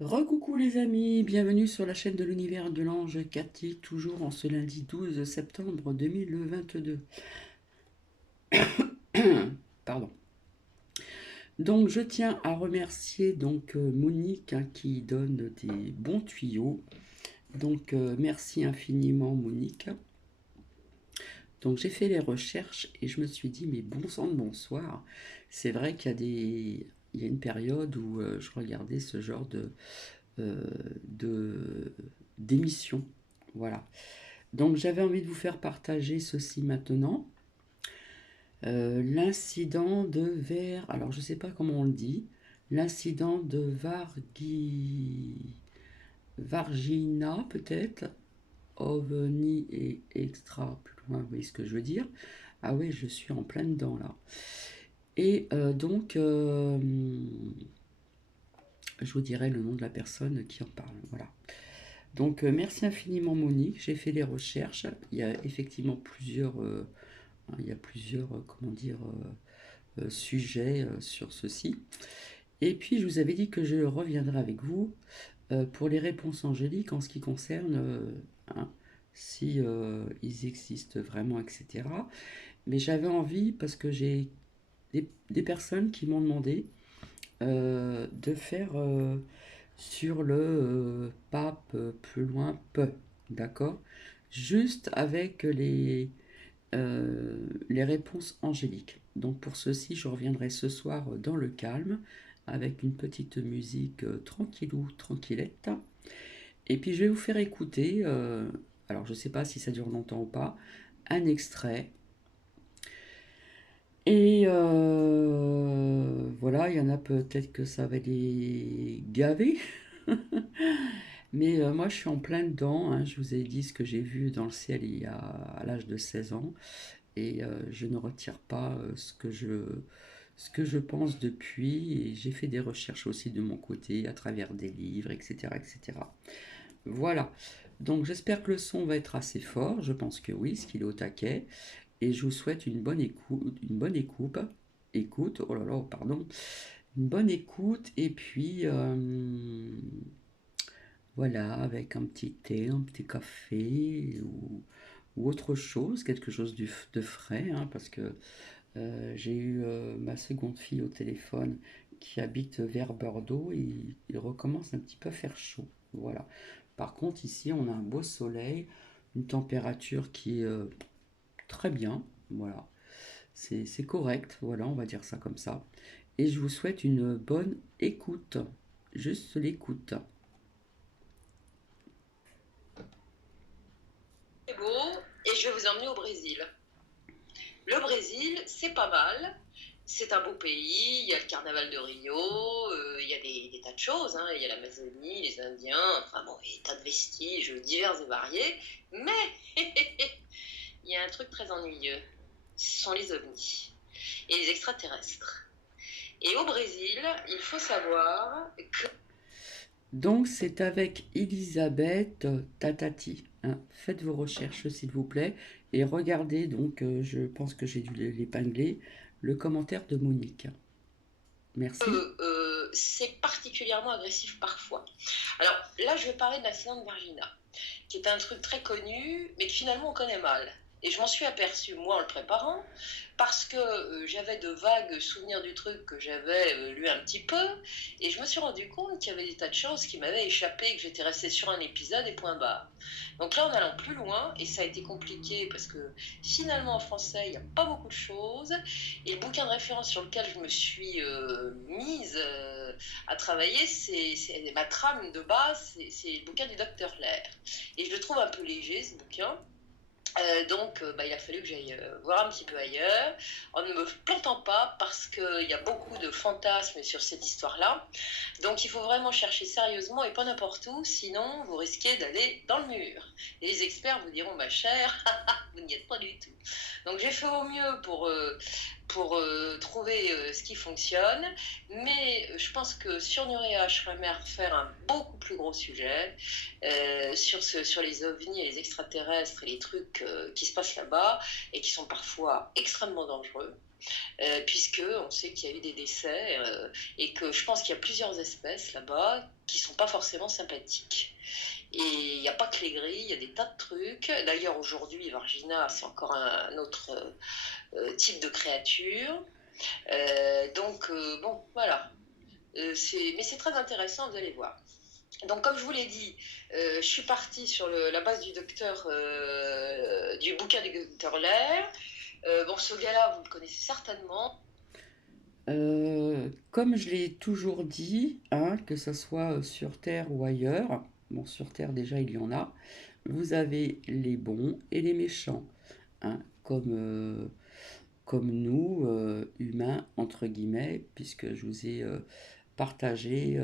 Recoucou les amis, bienvenue sur la chaîne de l'univers de l'ange Cathy, toujours en ce lundi 12 septembre 2022. Pardon. Donc je tiens à remercier Monique qui donne des bons tuyaux. Merci infiniment Monique. Donc j'ai fait les recherches et je me suis dit mais bon sang de bonsoir. C'est vrai qu'il y a une période où je regardais ce genre euh, de d'émission. Voilà. Donc j'avais envie de vous faire partager ceci maintenant. L'incident de alors je sais pas comment on le dit, l'incident de Vargina peut-être, OVNI et extra, plus loin, vous voyez ce que je veux dire. Ah oui, je suis en plein dedans là. Et je vous dirai le nom de la personne qui en parle. Voilà. Donc merci infiniment Monique, j'ai fait les recherches. Il y a effectivement plusieurs comment dire, sujets sur ceci. Et puis je vous avais dit que je reviendrai avec vous pour les réponses angéliques en ce qui concerne hein, si ils existent vraiment, etc. Mais j'avais envie, parce que j'ai des personnes qui m'ont demandé de faire sur le pape plus loin peu, d'accord? Juste avec les réponses angéliques. Donc pour ceci, je reviendrai ce soir dans le calme, avec une petite musique tranquillou, tranquillette. Et puis je vais vous faire écouter, alors je ne sais pas si ça dure longtemps ou pas, un extrait. Et voilà, il y en a peut-être que ça va les gaver. Mais moi, je suis en plein dedans, hein. Je vous ai dit ce que j'ai vu dans le ciel à l'âge de 16 ans. Et je ne retire pas ce que je pense depuis. Et j'ai fait des recherches aussi de mon côté, à travers des livres, etc. etc. Voilà. Donc j'espère que le son va être assez fort. Je pense que oui, ce qu'il est au taquet. Et je vous souhaite écoute, oh là là, pardon, une bonne écoute. Et puis voilà, avec un petit thé, un petit café ou autre chose, quelque chose de frais, hein, parce que j'ai eu ma seconde fille au téléphone qui habite vers Bordeaux et il recommence un petit peu à faire chaud. Voilà. Par contre, ici, on a un beau soleil, une température qui est très bien. Voilà. C'est correct. Voilà, on va dire ça comme ça. Et je vous souhaite une bonne écoute. Juste l'écoute. Beau, et je vais vous emmener au Brésil. Le Brésil, c'est pas mal. C'est un beau pays. Il y a le carnaval de Rio, il y a des tas de choses, hein. Il y a l'Amazonie, les Indiens, enfin bon, il y a des tas de vestiges divers et variés. Mais il y a un truc très ennuyeux. Ce sont les ovnis et les extraterrestres. Et au Brésil, il faut savoir que Donc, c'est avec Elisabeth Tatati, hein. Faites vos recherches, s'il vous plaît. Et regardez, je pense que j'ai dû l'épingler, le commentaire de Monique. Merci. c'est particulièrement agressif parfois. Alors là, je vais parler de l'accident de Virginia, qui est un truc très connu, mais que finalement on connaît mal. Et je m'en suis aperçue, moi, en le préparant, parce que j'avais de vagues souvenirs du truc que j'avais lu un petit peu, et je me suis rendu compte qu'il y avait des tas de choses qui m'avaient échappé, que j'étais restée sur un épisode et point barre. Donc là, en allant plus loin, et ça a été compliqué parce que finalement en français, il n'y a pas beaucoup de choses, et le bouquin de référence sur lequel je me suis mise à travailler, c'est ma trame de base, c'est le bouquin du docteur Lair. Et je le trouve un peu léger, ce bouquin. Il a fallu que j'aille voir un petit peu ailleurs, en ne me plantant pas, parce qu'il y a beaucoup de fantasmes sur cette histoire-là. Donc, il faut vraiment chercher sérieusement et pas n'importe où, sinon vous risquez d'aller dans le mur. Et les experts vous diront, ma chère, vous n'y êtes pas du tout. Donc, j'ai fait au mieux pour trouver ce qui fonctionne, mais je pense que sur Nurea, je serais à refaire un beaucoup plus gros sujet sur les ovnis et les extraterrestres et les trucs qui se passent là-bas et qui sont parfois extrêmement dangereux. puisque on sait qu'il y a eu des décès et que je pense qu'il y a plusieurs espèces là-bas qui sont pas forcément sympathiques. Et il n'y a pas que les grilles, il y a des tas de trucs. D'ailleurs, aujourd'hui, Vargina, c'est encore un autre type de créature. Bon, voilà. Mais c'est très intéressant, vous allez voir. Donc, comme je vous l'ai dit, je suis partie sur la base du bouquin du docteur Lair. Bon, ce gars-là, vous le connaissez certainement. Comme je l'ai toujours dit, hein, que ce soit sur Terre ou ailleurs, bon, sur Terre déjà il y en a, vous avez les bons et les méchants, hein, comme nous, humains, entre guillemets, puisque je vous ai partagé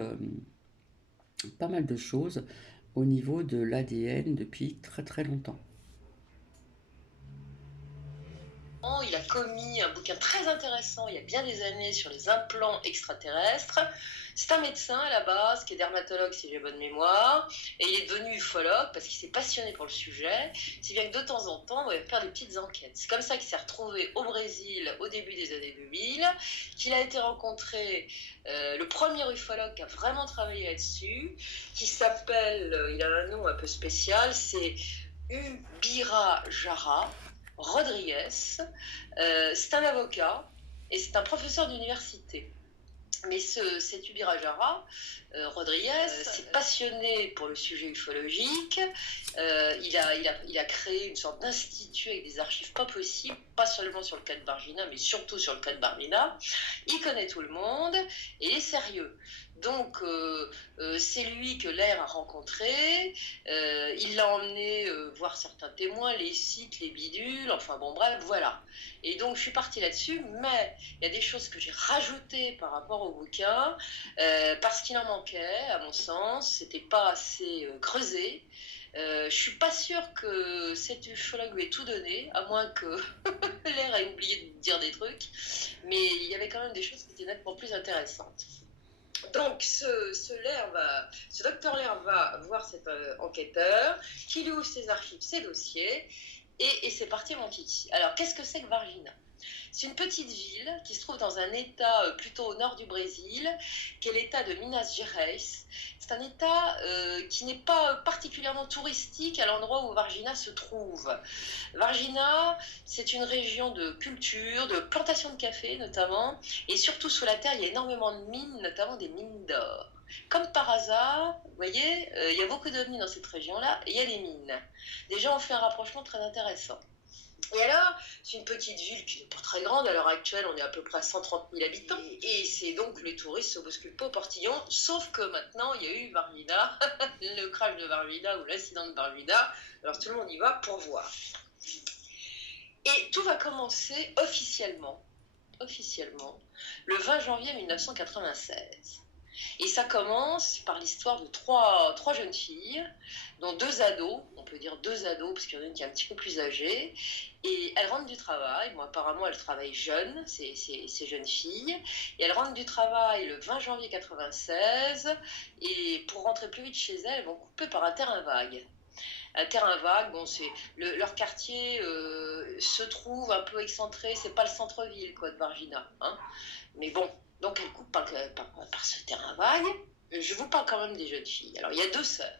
pas mal de choses au niveau de l'ADN depuis très très longtemps. Il a commis un bouquin très intéressant il y a bien des années sur les implants extraterrestres. C'est un médecin à la base, qui est dermatologue si j'ai bonne mémoire, et il est devenu ufologue parce qu'il s'est passionné pour le sujet, si bien que de temps en temps, il va faire des petites enquêtes. C'est comme ça qu'il s'est retrouvé au Brésil au début des années 2000, qu'il a été rencontré le premier ufologue qui a vraiment travaillé là-dessus, qui s'appelle, il a un nom un peu spécial, c'est Ubira Jara Rodriguez. C'est un avocat et c'est un professeur d'université. Mais cet Ubirajara, Rodriguez, s'est passionné pour le sujet ufologique. Il a créé une sorte d'institut avec des archives pas possibles, pas seulement sur le cas de Bargina, mais surtout sur le cas de Bargina. Il connaît tout le monde et il est sérieux. Donc, c'est lui que Lair a rencontré. Il l'a emmené voir certains témoins, les sites, les bidules, enfin bon, bref, voilà. Et donc, je suis partie là-dessus, mais il y a des choses que j'ai rajoutées par rapport au bouquin, parce qu'il en manquait, à mon sens, c'était pas assez creusé. Je suis pas sûre que cet ufologue lui ait tout donné, à moins que Lair ait oublié de dire des trucs, mais il y avait quand même des choses qui étaient nettement plus intéressantes. Donc, ce docteur Lair va voir cet enquêteur, qui lui ouvre ses archives, ses dossiers, et c'est parti mon kiki. Alors, qu'est-ce que c'est que Varginha? C'est une petite ville qui se trouve dans un état plutôt au nord du Brésil, qui est l'état de Minas Gerais. C'est un état qui n'est pas particulièrement touristique à l'endroit où Varginha se trouve. Varginha, c'est une région de culture, de plantation de café notamment, et surtout sous la terre, il y a énormément de mines, notamment des mines d'or. Comme par hasard, vous voyez, il y a beaucoup de mines dans cette région-là, et il y a des mines. Les gens ont fait un rapprochement très intéressant. Et alors, c'est une petite ville qui n'est pas très grande. À l'heure actuelle, on est à peu près à 130 000 habitants. Et c'est donc les touristes se bousculent pas au portillon. Sauf que maintenant, il y a eu Varginha, le crash de Varginha ou l'accident de Varginha. Alors tout le monde y va pour voir. Et tout va commencer officiellement, le 20 janvier 1996. Et ça commence par l'histoire de trois jeunes filles, dont deux ados, on peut dire deux ados, parce qu'il y en a une qui est un petit peu plus âgée, et elles rentrent du travail. Bon, apparemment, elles travaillent jeunes, ces jeunes filles, et elles rentrent du travail le 20 janvier 96, et pour rentrer plus vite chez elles, elles vont couper par un terrain vague. Un terrain vague, bon, leur quartier se trouve un peu excentré, c'est pas le centre-ville quoi de Varginha, hein. Mais bon, donc elle coupe par ce terrain vague. Je vous parle quand même des jeunes filles. Alors il y a deux sœurs.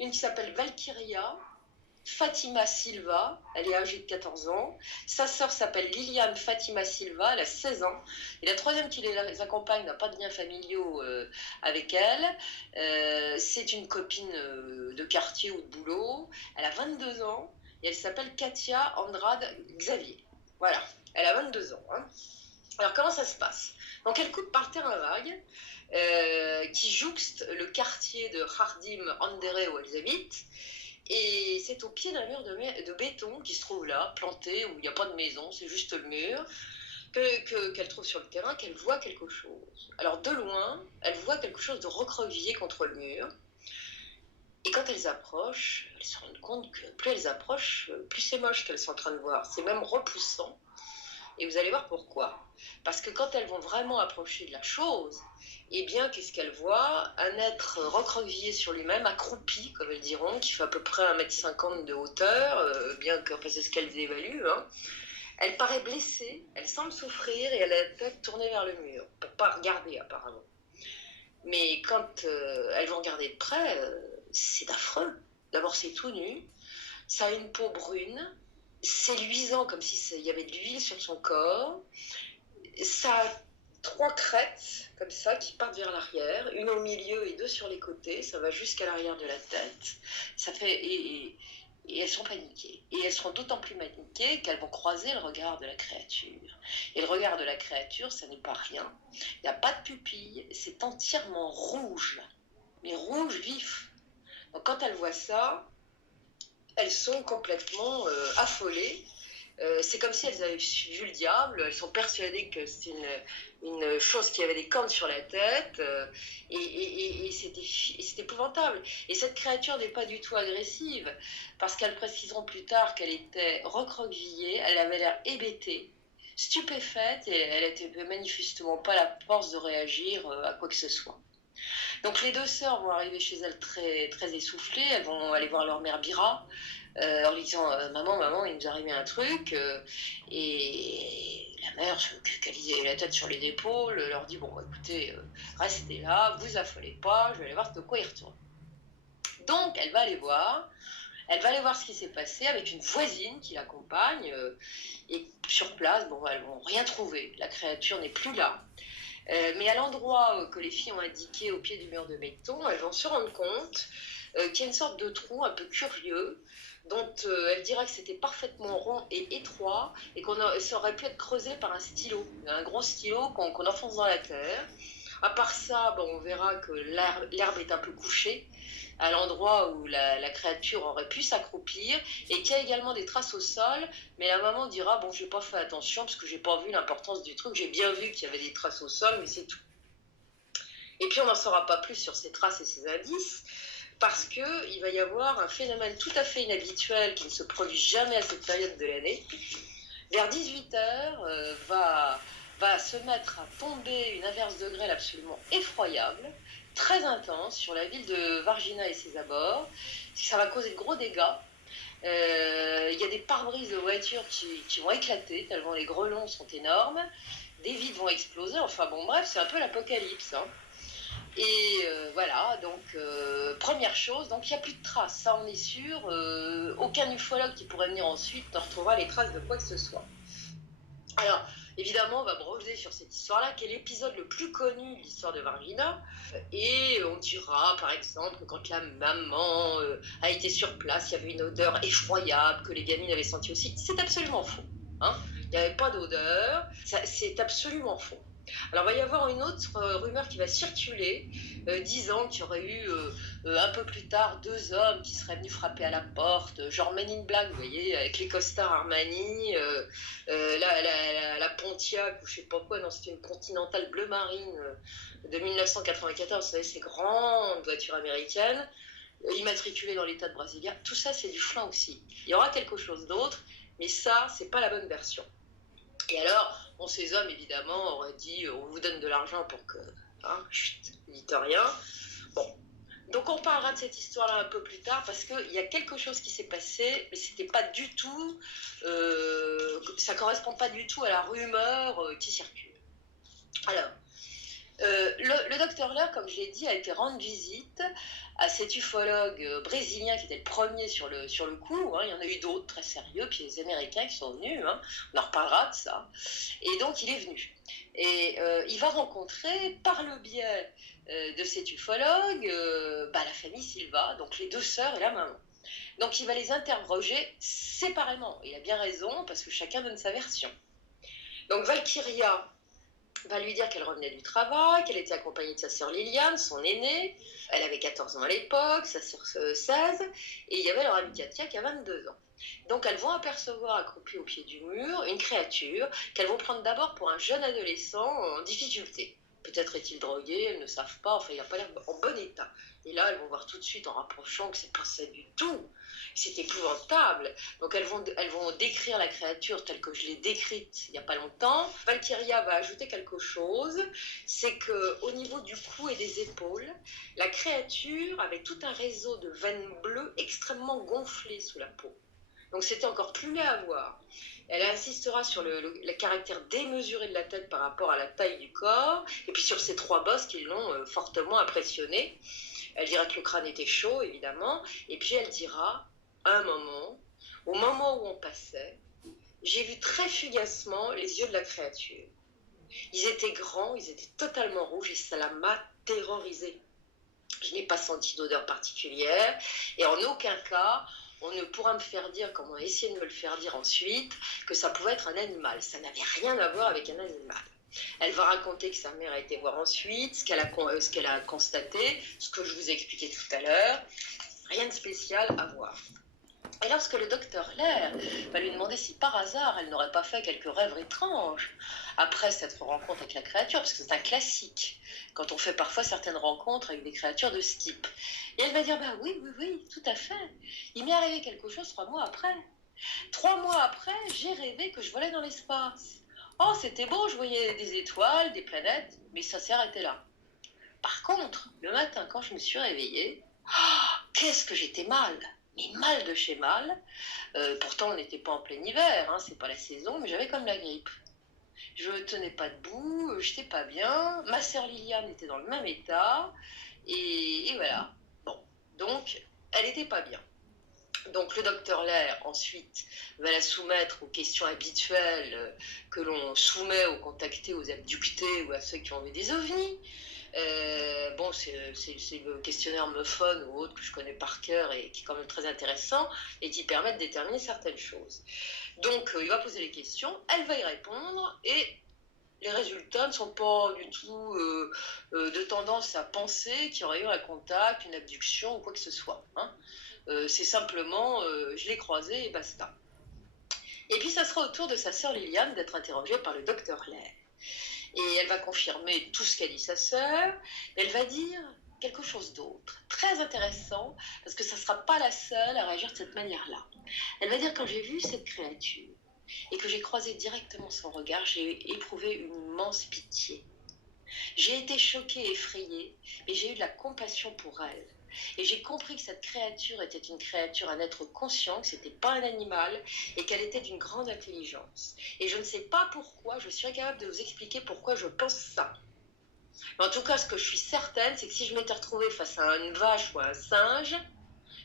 Une qui s'appelle Valkyria, Fatima Silva, elle est âgée de 14 ans. Sa sœur s'appelle Liliane Fatima Silva, elle a 16 ans. Et la troisième qui les accompagne n'a pas de liens familiaux avec elle. C'est une copine de quartier ou de boulot. Elle a 22 ans et elle s'appelle Katia Andrade Xavier. Voilà, elle a 22 ans. Hein. Alors comment ça se passe? Donc elle coupe par le terrain vague qui jouxte le quartier de Jardim Andere où elles habitent. Et c'est au pied d'un mur de béton qui se trouve là, planté, où il n'y a pas de maison, c'est juste le mur, qu'elle trouve sur le terrain, qu'elle voit quelque chose. Alors de loin, elle voit quelque chose de recroquevillé contre le mur. Et quand elles approchent, elles se rendent compte que plus elles approchent, plus c'est moche qu'elles sont en train de voir. C'est même repoussant. Et vous allez voir pourquoi. Parce que quand elles vont vraiment approcher de la chose, eh bien, qu'est-ce qu'elles voient? Un être recroquevillé sur lui-même, accroupi, comme elles diront, qui fait à peu près 1,50 m de hauteur, bien que c'est ce qu'elles évaluent, hein. Elle paraît blessée, elle semble souffrir et elle a la tête tournée vers le mur, pour pas regarder apparemment. Mais quand elles vont regarder de près, c'est affreux. D'abord, c'est tout nu, ça a une peau brune, c'est luisant comme s'il y avait de l'huile sur son corps, ça a trois crêtes comme ça qui partent vers l'arrière, une au milieu et deux sur les côtés, ça va jusqu'à l'arrière de la tête. Ça fait et elles sont paniquées. Et elles seront d'autant plus paniquées qu'elles vont croiser le regard de la créature. Et le regard de la créature, ça n'est pas rien. Il n'y a pas de pupille, c'est entièrement rouge, mais rouge vif. Donc quand elles voient ça, elles sont complètement affolées. C'est comme si elles avaient vu le diable, elles sont persuadées que c'est une chose qui avait des cornes sur la tête, et c'est épouvantable. Et cette créature n'est pas du tout agressive, parce qu'elles préciseront plus tard qu'elle était recroquevillée, elle avait l'air hébétée, stupéfaite, et elle n'était manifestement pas la force de réagir à quoi que ce soit. Donc les deux sœurs vont arriver chez elles très, très essoufflées, elles vont aller voir leur mère Bira, en lui disant maman, il nous est arrivé un truc. Et la mère, qu'elle ait la tête sur les épaules, leur dit bon, écoutez, restez là, vous affolez pas, je vais aller voir de quoi il retourne. Donc elle va aller voir. Elle va aller voir ce qui s'est passé avec une voisine qui l'accompagne. Et sur place, bon, elles vont rien trouver. La créature n'est plus là. Mais à l'endroit que les filles ont indiqué au pied du mur de béton, elles vont se rendre compte qu'il y a une sorte de trou un peu curieux dont elle dira que c'était parfaitement rond et étroit et ça aurait pu être creusé par un stylo, un gros stylo qu'on enfonce dans la terre. À part ça, bon, on verra que l'herbe est un peu couchée à l'endroit où la créature aurait pu s'accroupir et qu'il y a également des traces au sol, mais la maman dira bon, j'ai pas fait attention parce que j'ai pas vu l'importance du truc, j'ai bien vu qu'il y avait des traces au sol, mais c'est tout. Et puis on n'en saura pas plus sur ces traces et ces indices, parce qu'il va y avoir un phénomène tout à fait inhabituel qui ne se produit jamais à cette période de l'année. Vers 18h, va se mettre à tomber une averse de grêle absolument effroyable, très intense, sur la ville de Varginha et ses abords. Ça va causer de gros dégâts. Il y a des pare-brises de voitures qui vont éclater, tellement les grelons sont énormes. Des vitres vont exploser. Enfin bon, bref, c'est un peu l'apocalypse. Hein. Et voilà, donc première chose, donc il n'y a plus de traces, ça on est sûr. Aucun ufologue qui pourrait venir ensuite ne retrouvera les traces de quoi que ce soit. Alors, évidemment, on va broder sur cette histoire-là, qui est l'épisode le plus connu de l'histoire de Varginha. Et on dira, par exemple, que quand la maman a été sur place, il y avait une odeur effroyable, que les gamines avaient senti aussi. C'est absolument faux. Hein, il n'y avait pas d'odeur, c'est absolument faux. Alors, il va y avoir une autre rumeur qui va circuler, disant qu'il y aurait eu un peu plus tard 2 hommes qui seraient venus frapper à la porte, genre Men in Black, vous voyez, avec les costards Armani, la Pontiac, ou je sais pas quoi, non, c'était une Continental bleu marine de 1994, vous savez, ces grandes voitures américaines, immatriculées dans l'état de Brasilia. Tout ça, c'est du flan aussi. Il y aura quelque chose d'autre, mais ça, c'est pas la bonne version. Et alors, bon, ces hommes, évidemment, auraient dit on vous donne de l'argent pour que. Hein, chut, dites rien. Bon. Donc, on parlera de cette histoire-là un peu plus tard parce qu'il y a quelque chose qui s'est passé, mais c'était pas du tout. Ça correspond pas du tout à la rumeur qui circule. Alors. Le docteur Leur, comme je l'ai dit, a été rendre visite à cet ufologue brésilien qui était le premier sur le coup. Hein. Il y en a eu d'autres très sérieux, puis les Américains qui sont venus. Hein. On en reparlera de ça. Et donc, il est venu. Et il va rencontrer, par le biais de cet ufologue, la famille Silva, donc les 2 sœurs et la maman. Donc, il va les interroger séparément. Il a bien raison, parce que chacun donne sa version. Donc, Valkyria va lui dire qu'elle revenait du travail, qu'elle était accompagnée de sa sœur Liliane, son aînée. Elle avait 14 ans à l'époque, sa sœur 16, et il y avait leur amie Katia qui a 22 ans. Donc elles vont apercevoir, accroupie au pied du mur, une créature qu'elles vont prendre d'abord pour un jeune adolescent en difficulté. Peut-être est-il drogué, elles ne savent pas, enfin il n'a pas l'air en bon état. Et là, elles vont voir tout de suite en rapprochant que c'est pas ça du tout. C'est épouvantable. Donc elles vont décrire la créature telle que je l'ai décrite il n'y a pas longtemps. Valkyria va ajouter quelque chose, c'est qu'au niveau du cou et des épaules, la créature avait tout un réseau de veines bleues extrêmement gonflées sous la peau. Donc c'était encore plus laid à voir. Elle insistera sur le caractère démesuré de la tête par rapport à la taille du corps, et puis sur ces 3 bosses qui l'ont fortement impressionnée. Elle dira que le crâne était chaud, évidemment, et puis elle dira, à un moment, au moment où on passait, j'ai vu très fugacement les yeux de la créature. Ils étaient grands, ils étaient totalement rouges, et ça m'a terrorisée. Je n'ai pas senti d'odeur particulière, et en aucun cas, on ne pourra me faire dire, comme on a essayé de me le faire dire ensuite, que ça pouvait être un animal. Ça n'avait rien à voir avec un animal. Elle va raconter que sa mère a été voir ensuite, ce qu'elle a constaté, ce que je vous ai expliqué tout à l'heure. Rien de spécial à voir. Et lorsque le docteur Lair va lui demander si par hasard elle n'aurait pas fait quelques rêves étranges après cette rencontre avec la créature, parce que c'est un classique, quand on fait parfois certaines rencontres avec des créatures de ce type. Et elle va dire, bah oui, oui, oui, tout à fait. Il m'est arrivé quelque chose 3 mois après. 3 mois après, j'ai rêvé que je volais dans l'espace. Oh, c'était beau, je voyais des étoiles, des planètes, mais ça s'est arrêté là. Par contre, le matin, quand je me suis réveillée, oh, qu'est-ce que j'étais mal, mais mal de chez mal. Pourtant, on n'était pas en plein hiver, hein, c'est pas la saison, mais j'avais comme la grippe. Je ne tenais pas debout, je n'étais pas bien. Ma sœur Liliane était dans le même état, et voilà. Bon, donc, elle n'était pas bien. Donc le docteur Lair, ensuite, va la soumettre aux questions habituelles que l'on soumet aux contactés, aux abductés ou à ceux qui ont vu des ovnis. Bon, c'est le questionnaire Muffon ou autre que je connais par cœur et qui est quand même très intéressant et qui permet de déterminer certaines choses. Donc, il va poser les questions, elle va y répondre et les résultats ne sont pas du tout de tendance à penser qu'il y aurait eu un contact, une abduction ou quoi que ce soit. Hein. C'est simplement, je l'ai croisé et basta. Et puis, ça sera au tour de sa sœur Liliane d'être interrogée par le docteur Lair. Et elle va confirmer tout ce qu'a dit sa sœur. Elle va dire quelque chose d'autre, très intéressant, parce que ça ne sera pas la seule à réagir de cette manière-là. Elle va dire, quand j'ai vu cette créature et que j'ai croisé directement son regard, j'ai éprouvé une immense pitié. J'ai été choquée, effrayée, mais j'ai eu de la compassion pour elle. Et j'ai compris que cette créature était une créature, un être conscient, que ce n'était pas un animal, et qu'elle était d'une grande intelligence. Et je ne sais pas pourquoi, je suis incapable de vous expliquer pourquoi je pense ça. Mais en tout cas, ce que je suis certaine, c'est que si je m'étais retrouvée face à une vache ou à un singe,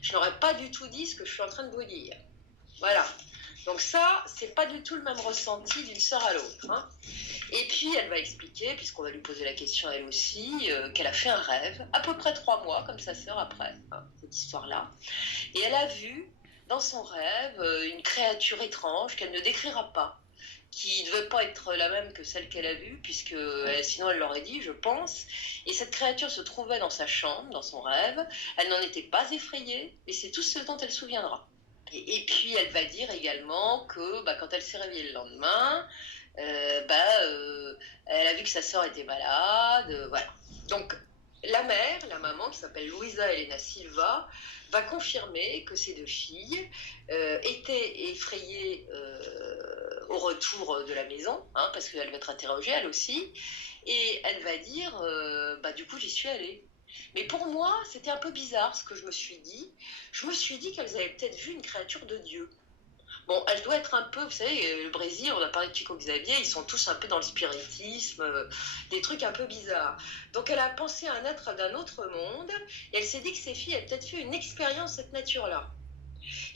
je n'aurais pas du tout dit ce que je suis en train de vous dire. Voilà. Donc ça, c'est pas du tout le même ressenti d'une sœur à l'autre. Hein. Et puis, elle va expliquer, puisqu'on va lui poser la question elle aussi, qu'elle a fait un rêve, à peu près 3 mois, comme sa sœur après, hein, cette histoire-là. Et elle a vu, dans son rêve, une créature étrange qu'elle ne décrira pas, qui ne devait pas être la même que celle qu'elle a vue, puisque sinon elle l'aurait dit, je pense. Et cette créature se trouvait dans sa chambre, dans son rêve. Elle n'en était pas effrayée, et c'est tout ce dont elle se souviendra. Et puis, elle va dire également que quand elle s'est réveillée le lendemain, elle a vu que sa sœur était malade, voilà. Donc, la mère, la maman, qui s'appelle Luisa Elena Silva, va confirmer que ces 2 filles étaient effrayées au retour de la maison, hein, parce qu'elle va être interrogée, elle aussi, et elle va dire, du coup, j'y suis allée. Mais pour moi, c'était un peu bizarre ce que je me suis dit. Je me suis dit qu'elles avaient peut-être vu une créature de Dieu. Bon, elle doit être un peu, vous savez, le Brésil, on a parlé de Chico Xavier, ils sont tous un peu dans le spiritisme, des trucs un peu bizarres. Donc elle a pensé à un être d'un autre monde, et elle s'est dit que ses filles avaient peut-être fait une expérience de cette nature-là.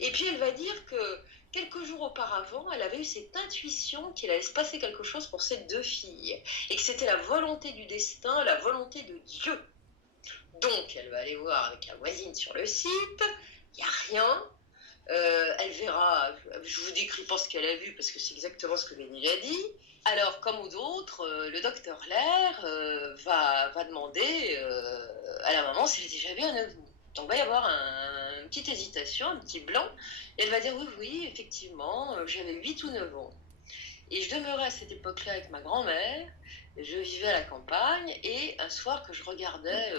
Et puis elle va dire que quelques jours auparavant, elle avait eu cette intuition qu'il allait se passer quelque chose pour ces 2 filles, et que c'était la volonté du destin, la volonté de Dieu. Donc elle va aller voir avec la voisine sur le site, il n'y a rien. Elle verra, je vous décris pas ce qu'elle a vu parce que c'est exactement ce que j'ai déjà dit. Alors, comme ou d'autres, le docteur Lair va demander à la maman si elle a déjà vu un ovni. Donc, il va y avoir une petite hésitation, un petit blanc, et elle va dire oui, oui, effectivement, j'avais 8 ou 9 ans. Et je demeurais à cette époque-là avec ma grand-mère, je vivais à la campagne, et un soir que je regardais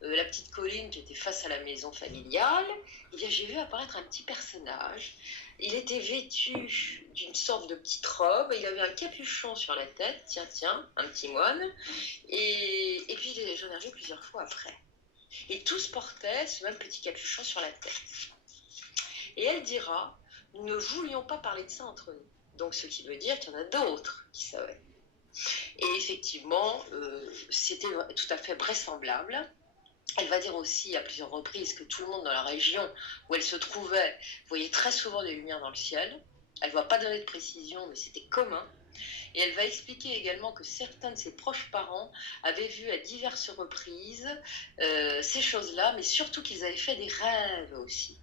la petite colline qui était face à la maison familiale, eh bien, j'ai vu apparaître un petit personnage. Il était vêtu d'une sorte de petite robe, il avait un capuchon sur la tête, tiens, un petit moine, et puis j'en ai revu plusieurs fois après. Et tous portaient ce même petit capuchon sur la tête. Et elle dira nous ne voulions pas parler de ça entre nous. Donc, ce qui veut dire qu'il y en a d'autres qui savaient. Et effectivement, c'était tout à fait vraisemblable. Elle va dire aussi à plusieurs reprises que tout le monde dans la région où elle se trouvait voyait très souvent des lumières dans le ciel. Elle ne va pas donner de précision, mais c'était commun. Et elle va expliquer également que certains de ses proches parents avaient vu à diverses reprises ces choses-là, mais surtout qu'ils avaient fait des rêves aussi.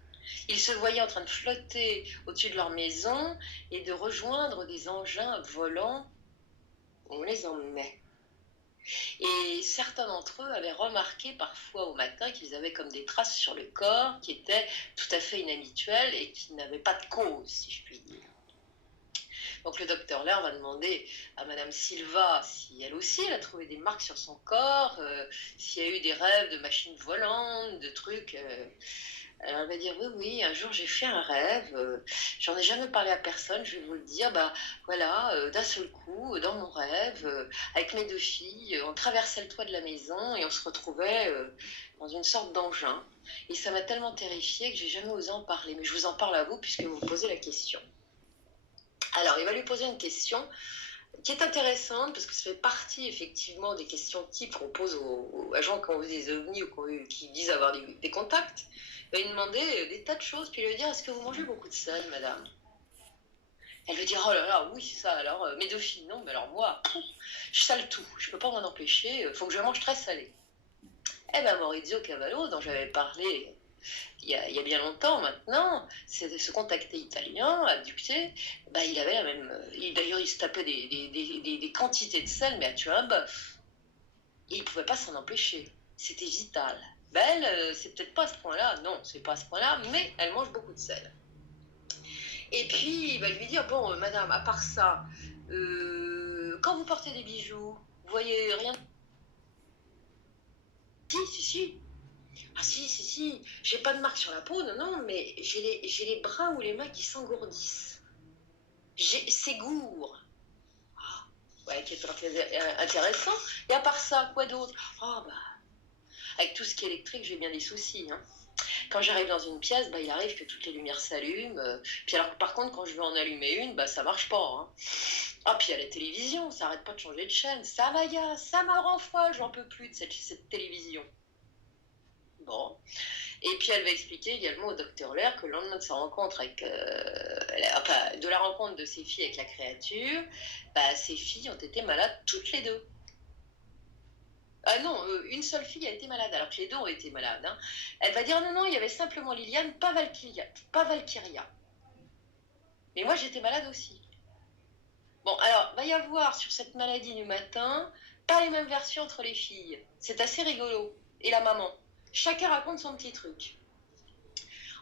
Ils se voyaient en train de flotter au-dessus de leur maison et de rejoindre des engins volants où on les emmenait. Et certains d'entre eux avaient remarqué parfois au matin qu'ils avaient comme des traces sur le corps qui étaient tout à fait inhabituelles et qui n'avaient pas de cause, si je puis dire. Donc le docteur Lair va demander à Madame Silva si elle aussi elle a trouvé des marques sur son corps, s'il y a eu des rêves de machines volantes, de trucs. Alors elle va dire oui, un jour j'ai fait un rêve, j'en ai jamais parlé à personne, je vais vous le dire, bah voilà, d'un seul coup, dans mon rêve, avec mes deux filles, on traversait le toit de la maison et on se retrouvait dans une sorte d'engin. Et ça m'a tellement terrifiée que j'ai jamais osé en parler, mais je vous en parle à vous puisque vous me posez la question. Alors il va lui poser une question qui est intéressante parce que ça fait partie effectivement des questions types qu'on pose aux gens qui ont vu des ovnis ou qui disent avoir des contacts. Il va lui demander des tas de choses, puis il va lui dire est-ce que vous mangez beaucoup de sel, madame? Elle va dire oh là là, oui, c'est ça. Alors, mes deux filles, non, mais alors moi, je sale tout, je peux pas m'en empêcher, il faut que je mange très salé. Eh ben, Maurizio Cavallo, dont j'avais parlé il y a bien longtemps maintenant, c'est ce contacté italien, abducté, bah, il avait la même. D'ailleurs, il se tapait des quantités de sel, mais à tuer un bœuf. Et il ne pouvait pas s'en empêcher. C'était vital. Ben, elle, c'est peut-être pas à ce point-là, non, c'est pas à ce point-là, mais elle mange beaucoup de sel. Et puis, il va lui dire bon, madame, à part ça, quand vous portez des bijoux, vous voyez rien? Si. Ah si, j'ai pas de marque sur la peau, non, mais j'ai les bras ou les mains qui s'engourdissent. C'est gourd. Ah, ouais, qui est intéressant. Et à part ça, quoi d'autre? Oh, bah, avec tout ce qui est électrique, j'ai bien des soucis. Hein. Quand j'arrive dans une pièce, bah, il arrive que toutes les lumières s'allument. Puis alors, par contre, quand je veux en allumer une, bah, ça marche pas. Hein. Ah, puis à la télévision, ça arrête pas de changer de chaîne. Ça m'agace, ça me rend folle, j'en peux plus de cette télévision. Bon. Et puis elle va expliquer également au docteur Lair que le lendemain de sa rencontre de la rencontre de ses filles avec la créature, bah, ses filles ont été malades toutes les deux. Ah non, une seule fille a été malade, alors que les deux ont été malades. Hein. Elle va dire non, il y avait simplement Liliane, pas Valkyria. Mais moi j'étais malade aussi. Bon, alors, va y avoir sur cette maladie du matin, pas les mêmes versions entre les filles. C'est assez rigolo. Et la maman. Chacun raconte son petit truc.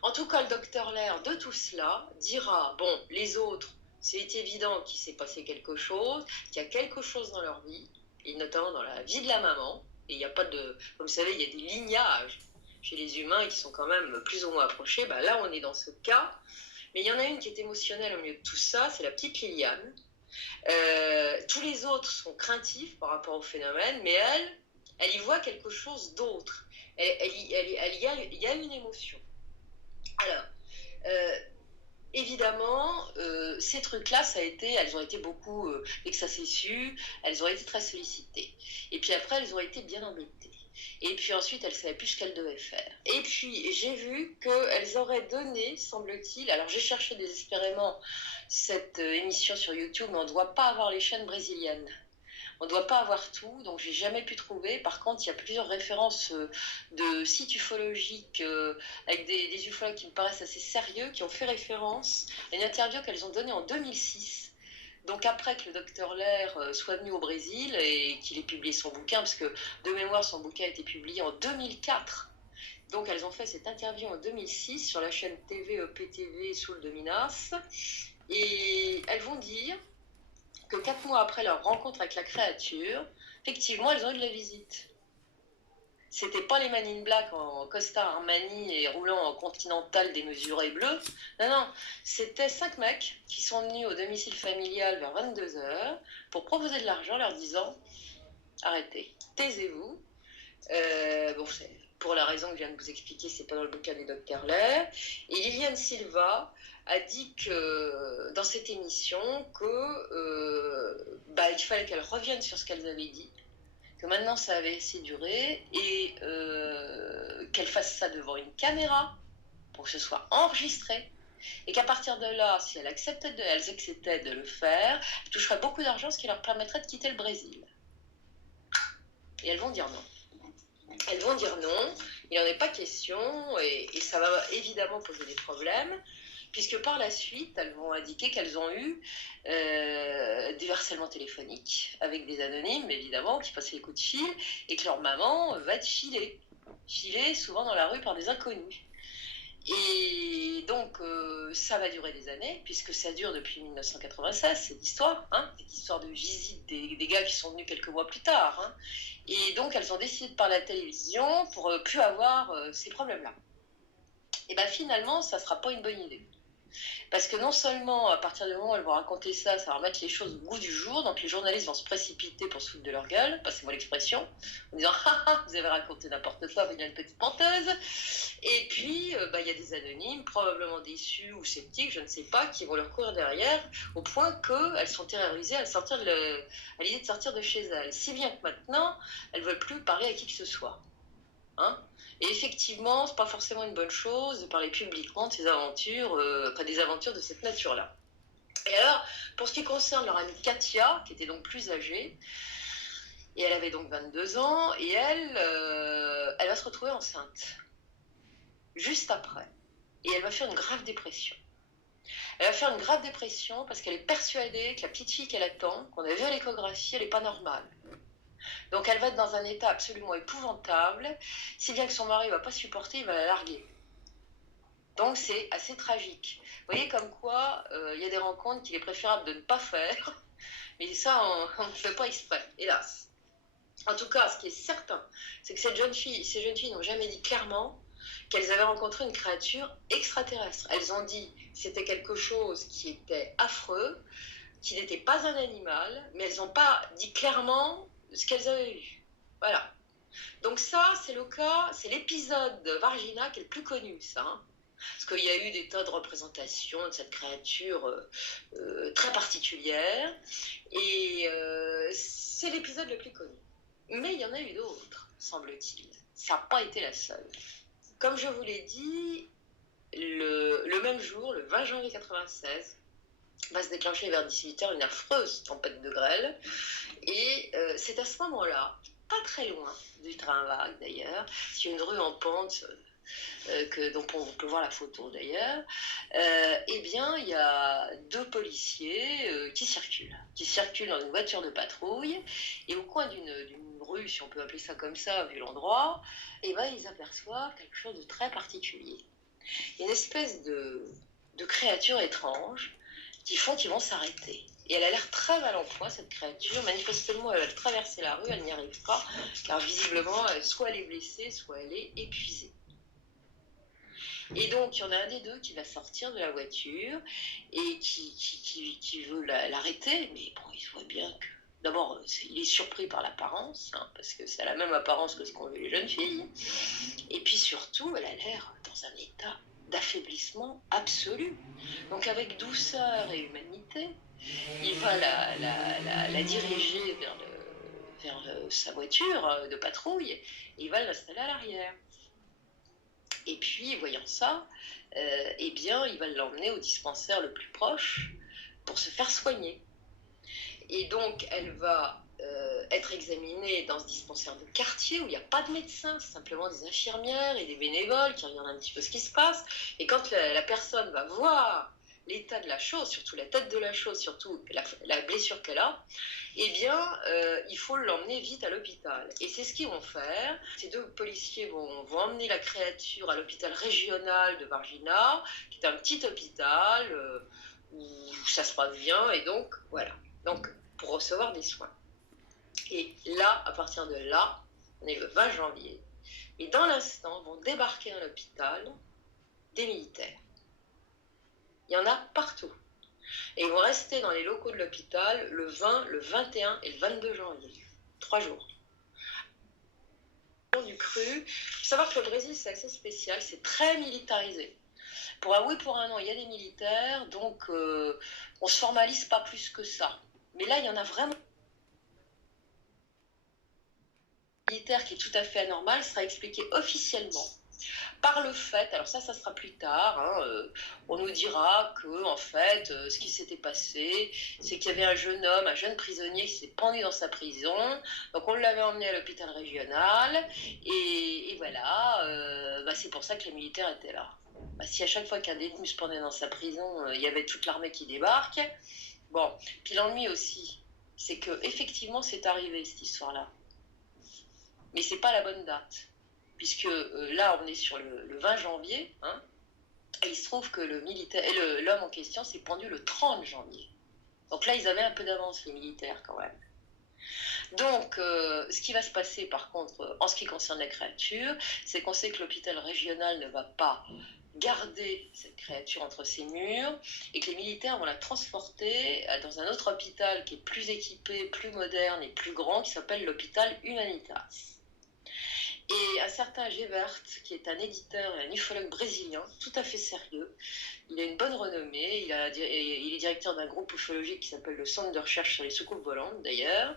En tout cas, le docteur Lair, de tout cela, dira, bon, les autres, c'est évident qu'il s'est passé quelque chose, qu'il y a quelque chose dans leur vie, et notamment dans la vie de la maman, et il n'y a pas de... Comme vous savez, il y a des lignages chez les humains qui sont quand même plus ou moins approchés, ben là, on est dans ce cas. Mais il y en a une qui est émotionnelle au milieu de tout ça, c'est la petite Liliane. Tous les autres sont craintifs par rapport au phénomène, mais elle y voit quelque chose d'autre. Il y a une émotion. Alors, évidemment, ces trucs-là, elles ont été beaucoup, dès que ça s'est su, elles ont été très sollicitées. Et puis après, elles ont été bien embêtées. Et puis ensuite, elles ne savaient plus ce qu'elles devaient faire. Et puis, j'ai vu qu'elles auraient donné, semble-t-il, alors j'ai cherché désespérément cette émission sur YouTube, mais on ne doit pas avoir les chaînes brésiliennes. On ne doit pas avoir tout, donc j'ai jamais pu trouver. Par contre, il y a plusieurs références de sites ufologiques avec des ufologues qui me paraissent assez sérieux, qui ont fait référence à une interview qu'elles ont donnée en 2006. Donc après que le docteur Lair soit venu au Brésil et qu'il ait publié son bouquin, parce que de mémoire, son bouquin a été publié en 2004. Donc elles ont fait cette interview en 2006 sur la chaîne TV PTV Sul de Minas. Et elles vont dire que 4 mois après leur rencontre avec la créature, effectivement, elles ont eu de la visite. C'était pas les Man in Black en costard Armani et roulant en Continental démesuré bleu. Non, c'était 5 mecs qui sont venus au domicile familial vers 22h pour proposer de l'argent, leur disant arrêtez, taisez-vous. Bon, pour la raison que je viens de vous expliquer, c'est pas dans le bouquin du docteur Lair. Et Liliane Silva a dit que dans cette émission il fallait qu'elle revienne sur ce qu'elles avaient dit, que maintenant ça avait assez duré et qu'elle fasse ça devant une caméra pour que ce soit enregistré. Et qu'à partir de là, si elles acceptaient de le faire, elles toucheraient beaucoup d'argent, ce qui leur permettrait de quitter le Brésil. Et elles vont dire non. Elles vont dire non, il n'en est pas question, et ça va évidemment poser des problèmes, puisque par la suite, elles vont indiquer qu'elles ont eu du harcèlement téléphonique, avec des anonymes, évidemment, qui passaient les coups de fil, et que leur maman va être filée souvent dans la rue par des inconnus. Et donc, ça va durer des années, puisque ça dure depuis 1996, cette histoire, cette histoire de visite des gars qui sont venus quelques mois plus tard. Et donc, elles ont décidé de parler à la télévision pour plus avoir ces problèmes-là. Et bien finalement, ça ne sera pas une bonne idée. Parce que non seulement, à partir du moment où elles vont raconter ça, ça va remettre les choses au goût du jour, donc les journalistes vont se précipiter pour se foutre de leur gueule, passez-moi l'expression, en disant « Ah, vous avez raconté n'importe quoi, vous êtes une petite menteuse !» Et puis, il y a des anonymes, probablement déçus ou sceptiques, je ne sais pas, qui vont leur courir derrière, au point qu'elles sont terrorisées à l'idée de sortir de chez elles. Si bien que maintenant, elles ne veulent plus parler à qui que ce soit. Et effectivement, c'est pas forcément une bonne chose de parler publiquement de ces aventures, des aventures de cette nature-là. Et alors, pour ce qui concerne leur amie Katia, qui était donc plus âgée, et elle avait donc 22 ans, et elle va se retrouver enceinte, juste après. Et elle va faire une grave dépression. Elle va faire une grave dépression parce qu'elle est persuadée que la petite fille qu'elle attend, qu'on a vue à l'échographie, elle n'est pas normale. Donc elle va être dans un état absolument épouvantable, si bien que son mari ne va pas supporter, il va la larguer. Donc c'est assez tragique. Vous voyez comme quoi y a des rencontres qu'il est préférable de ne pas faire, mais ça on ne fait pas exprès, hélas. En tout cas, ce qui est certain, c'est que ces jeunes filles n'ont jamais dit clairement qu'elles avaient rencontré une créature extraterrestre. Elles ont dit que c'était quelque chose qui était affreux, qui n'était pas un animal, mais elles n'ont pas dit clairement ce qu'elles avaient vu. Voilà. Donc ça, c'est le cas, c'est l'épisode de Vargina qui est le plus connu, ça. Parce qu'il y a eu des tas de représentations de cette créature très particulière, et c'est l'épisode le plus connu. Mais il y en a eu d'autres, semble-t-il. Ça n'a pas été la seule. Comme je vous l'ai dit, le même jour, le 20 janvier 1996, va se déclencher vers 18h une affreuse tempête de grêle. Et c'est à ce moment-là, pas très loin du train vague d'ailleurs, sur une rue en pente, dont on peut voir la photo d'ailleurs, il y a deux policiers qui circulent dans une voiture de patrouille, et au coin d'une rue, si on peut appeler ça comme ça, vu l'endroit, ils aperçoivent quelque chose de très particulier. Une espèce de créature étrange qu'ils vont s'arrêter. Et elle a l'air très mal en point, cette créature. Manifestement, elle va traverser la rue, elle n'y arrive pas, car visiblement, soit elle est blessée, soit elle est épuisée. Et donc, il y en a un des deux qui va sortir de la voiture et qui veut l'arrêter, mais bon, il voit bien que... D'abord, il est surpris par l'apparence, parce que c'est la même apparence que ce qu'ont vu les jeunes filles. Et puis surtout, elle a l'air dans un état d'affaiblissement absolu. Donc avec douceur et humanité, il va la diriger vers sa voiture de patrouille, et il va l'installer à l'arrière. Et puis, voyant ça, il va l'emmener au dispensaire le plus proche pour se faire soigner. Et donc, elle va être examinée dans ce dispensaire de quartier où il n'y a pas de médecin, c'est simplement des infirmières et des bénévoles qui regardent un petit peu ce qui se passe. Et quand la personne va voir l'état de la chose, surtout la tête de la chose, surtout la blessure qu'elle a, il faut l'emmener vite à l'hôpital. Et c'est ce qu'ils vont faire. Ces deux policiers vont emmener la créature à l'hôpital régional de Vargina, qui est un petit hôpital où ça se passe bien, et donc voilà. Donc, pour recevoir des soins. Et là, à partir de là, on est le 20 janvier, et dans l'instant vont débarquer à l'hôpital des militaires. Il y en a partout. Et ils vont rester dans les locaux de l'hôpital le 20, le 21 et le 22 janvier. 3 jours. du cru. Il faut savoir que le Brésil, c'est assez spécial, c'est très militarisé. Pour un oui, pour un non, il y a des militaires, donc on se formalise pas plus que ça. Mais là, il y en a vraiment un militaire qui est tout à fait anormal, sera expliqué officiellement par le fait, alors ça sera plus tard, hein, on nous dira que en fait, ce qui s'était passé, c'est qu'il y avait un jeune homme, un jeune prisonnier qui s'est pendu dans sa prison, donc on l'avait emmené à l'hôpital régional, et voilà, bah, c'est pour ça que les militaires étaient là. Bah, si à chaque fois qu'un détenu se pendait dans sa prison, il y avait toute l'armée qui débarque, bon, puis l'ennui aussi, c'est que effectivement c'est arrivé cette histoire-là, mais c'est pas la bonne date puisque là, on est sur le 20 janvier, hein, et il se trouve que l'homme en question s'est pendu le 30 janvier. Donc là, ils avaient un peu d'avance, les militaires, quand même. Donc, ce qui va se passer, par contre, en ce qui concerne la créature, c'est qu'on sait que l'hôpital régional ne va pas garder cette créature entre ses murs et que les militaires vont la transporter dans un autre hôpital qui est plus équipé, plus moderne et plus grand, qui s'appelle l'hôpital Humanitas. Et un certain Gevert, qui est un éditeur et un ufologue brésilien, tout à fait sérieux, il a une bonne renommée, il est directeur d'un groupe ufologique qui s'appelle le Centre de recherche sur les soucoupes volantes d'ailleurs,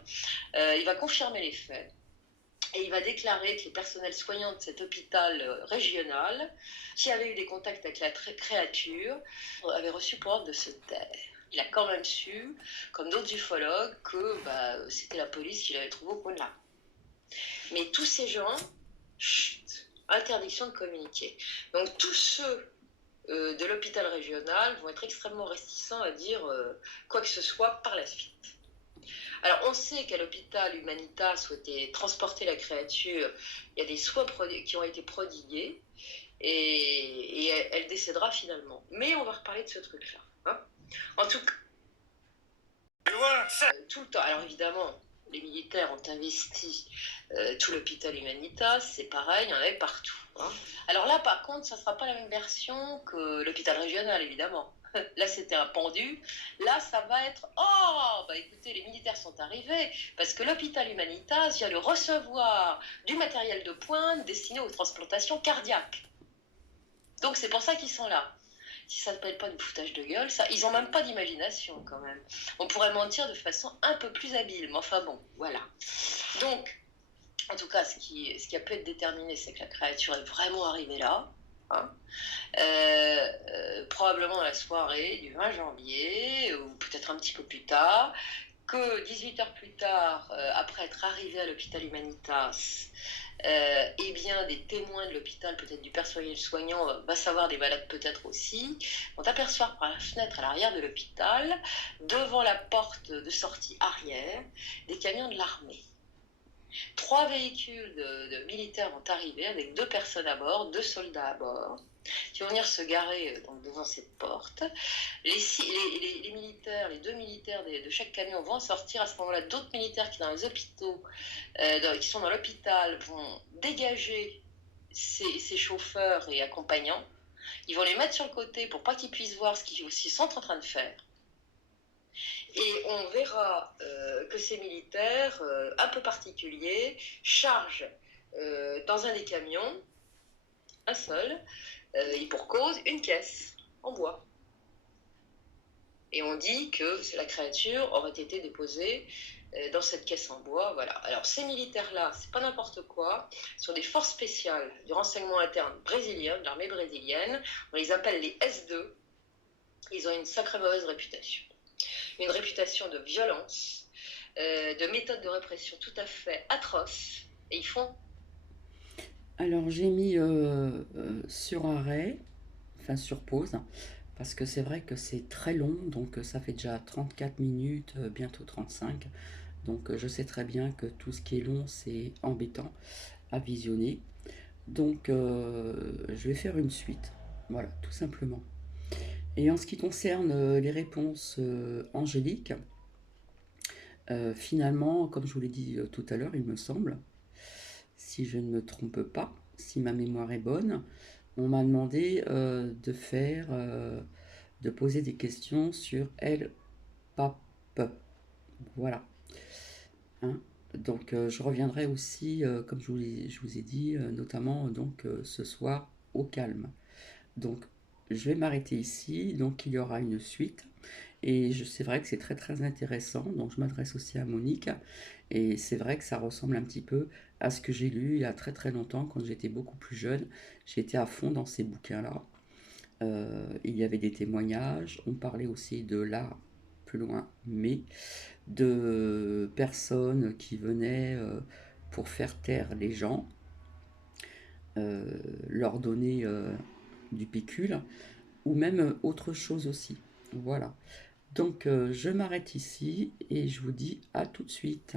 il va confirmer les faits, et il va déclarer que les personnels soignants de cet hôpital régional, qui avaient eu des contacts avec la créature, avaient reçu pour ordre de se taire. Il a quand même su, comme d'autres ufologues, que c'était la police qui l'avait trouvé au coin de la rue. Mais tous ces gens, chut, interdiction de communiquer. Donc tous ceux de l'hôpital régional vont être extrêmement réticents à dire quoi que ce soit par la suite. Alors on sait qu'à l'hôpital Humanitas souhaitait transporter la créature, il y a des soins qui ont été prodigués et elle décédera finalement. Mais on va reparler de ce truc-là. Hein, en tout cas, tout le temps. Alors évidemment, les militaires ont investi tout l'hôpital Humanitas, c'est pareil, il y en avait partout. Hein. Alors là, par contre, ça ne sera pas la même version que l'hôpital régional, évidemment. Là, c'était un pendu. Là, ça va être oh, bah écoutez, les militaires sont arrivés parce que l'hôpital Humanitas vient de recevoir du matériel de pointe destiné aux transplantations cardiaques. Donc, c'est pour ça qu'ils sont là. Si ça ne s'appelle pas du foutage de gueule, ça, ils n'ont même pas d'imagination quand même. On pourrait mentir de façon un peu plus habile, mais enfin bon, voilà. Donc, en tout cas, ce qui a pu être déterminé, c'est que la créature est vraiment arrivée là, hein, probablement dans la soirée du 20 janvier, ou peut-être un petit peu plus tard, que 18 heures plus tard, après être arrivé à l'hôpital Humanitas, eh bien, des témoins de l'hôpital, peut-être du personnel soignant, va savoir des malades peut-être aussi, vont apercevoir par la fenêtre à l'arrière de l'hôpital, devant la porte de sortie arrière, des camions de l'armée. 3 véhicules de militaires vont arriver avec 2 personnes à bord, 2 soldats à bord, qui vont venir se garer donc, devant cette porte. Les militaires, les 2 militaires de chaque camion vont sortir. À ce moment-là, d'autres militaires qui, qui sont dans l'hôpital vont dégager ces chauffeurs et accompagnants. Ils vont les mettre sur le côté pour pas qu'ils puissent voir ce qu'ils sont en train de faire. Et on verra que ces militaires, un peu particuliers, chargent dans un des camions, un seul, et pour cause, une caisse en bois. Et on dit que la créature aurait été déposée dans cette caisse en bois. Voilà. Alors ces militaires-là, c'est pas n'importe quoi, ce sont des forces spéciales du renseignement interne brésilien, de l'armée brésilienne. On les appelle les S2. Ils ont une sacrée mauvaise réputation. Une réputation de violence, de méthodes de répression tout à fait atroces. Et ils font... Alors j'ai mis sur arrêt, enfin sur pause, parce que c'est vrai que c'est très long, donc ça fait déjà 34 minutes, bientôt 35. Donc je sais très bien que tout ce qui est long, c'est embêtant à visionner. Donc je vais faire une suite, voilà, tout simplement. Et en ce qui concerne les réponses angéliques, finalement, comme je vous l'ai dit tout à l'heure, il me semble, si je ne me trompe pas, si ma mémoire est bonne, on m'a demandé de poser des questions sur El Pape. Voilà. Hein. Je reviendrai aussi, comme je vous ai dit, notamment ce soir au calme. Donc, je vais m'arrêter ici. Donc, il y aura une suite. C'est vrai que c'est très très intéressant. Donc, je m'adresse aussi à Monique. Et c'est vrai que ça ressemble un petit peu à ce que j'ai lu il y a très très longtemps, quand j'étais beaucoup plus jeune. J'étais à fond dans ces bouquins-là. Il y avait des témoignages. On parlait aussi de l'art plus loin, mais de personnes qui venaient pour faire taire les gens, euh, leur donner du pécule, ou même autre chose aussi. Voilà. Je m'arrête ici et je vous dis à tout de suite.